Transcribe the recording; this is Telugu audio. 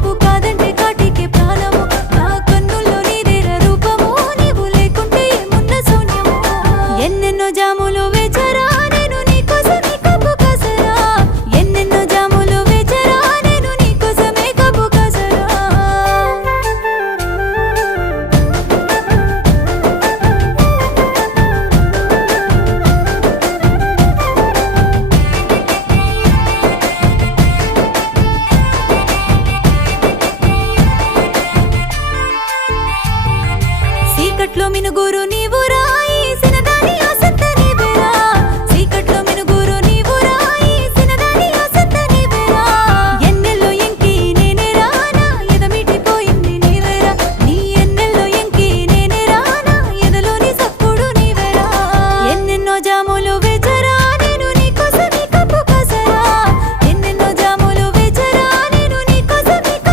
నీవు కాదంటే కాటికే ప్రాణము నా కన్నుల్లో నీదేర రూపము నీవు లేకుంటే ఏమున్న శూన్యము ఎన్నెన్నో జాములు వేచరా నేను నీకోసమే కప్పు కాసరా ఎన్నెన్నో జాములు వేచరా నేను నీకోసమే కప్పు కాసరా చీకట్లో మినుగురు